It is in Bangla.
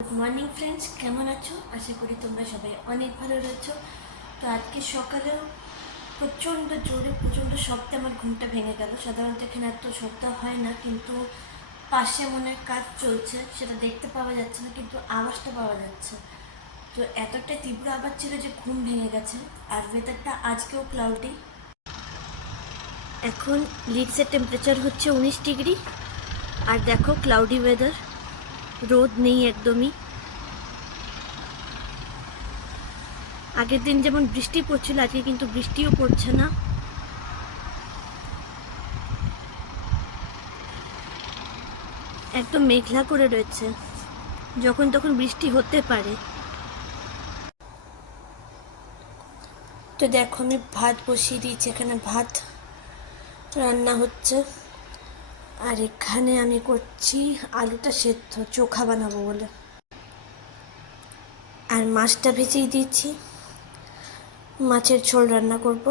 গুড মর্নিং ফ্রেন্ডস, কেমন আছো? আশা করি তোমরা সবাই অনেক ভালো রয়েছো। তো আজকে সকালেও প্রচণ্ড শব্দে আমার ঘুমটা ভেঙে গেল। সাধারণত এখানে এত শব্দ হয় না, কিন্তু পাশে মনে হয় কাজ চলছে, সেটা দেখতে পাওয়া যাচ্ছে না, কিন্তু আওয়াজটা পাওয়া যাচ্ছে। তো এতটাই তীব্র আওয়াজ ছিল যে ঘুম ভেঙে গেছে। আর ওয়েদারটা আজকেও ক্লাউডি। এখন লিডসের টেম্পারেচার হচ্ছে 19 ডিগ্রি। আর দেখো ক্লাউডি ওয়েদার, রোদ নেই একদমই। আগের দিন যেমন বৃষ্টি পড়ছিল, আজকে কিন্তু বৃষ্টিও পড়ছে না। একদম মেঘলা করে রয়েছে, যখন তখন বৃষ্টি হতে পারে। তো দেখো আমি ভাত বসিয়ে দিয়েছি, এখানে ভাত রান্না হচ্ছে। আর এখানে আমি করছি আলুটা সেদ্ধ, চোখা বানাবো বলে। আর মাছটা ভেজেই দিয়েছি, মাছের ঝোল রান্না করব।